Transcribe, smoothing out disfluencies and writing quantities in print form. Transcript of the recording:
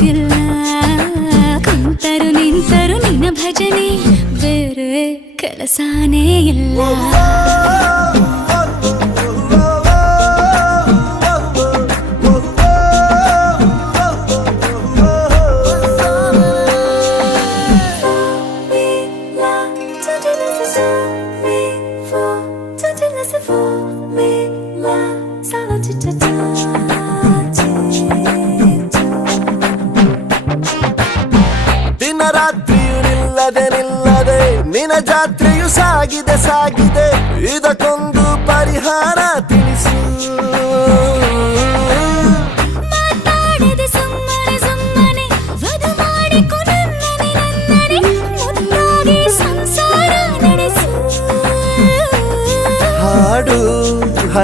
ಗೊತ್ತಿಲ್ಲ ಕುಂತರು ನಿಂತರು ನಿನ್ನ ಭಜನೆ ಬೇರೆ ಕೆಲಸನೇ ಇಲ್ಲ ದಿನ ರಾತ್ರಿಯು ನಿಲ್ಲದೆ ನಿನ್ನ ಜಾತ್ರೆಯು ಸಾಗಿದೆ ಇದಕ್ಕೊಂದು ಪರಿಹಾರ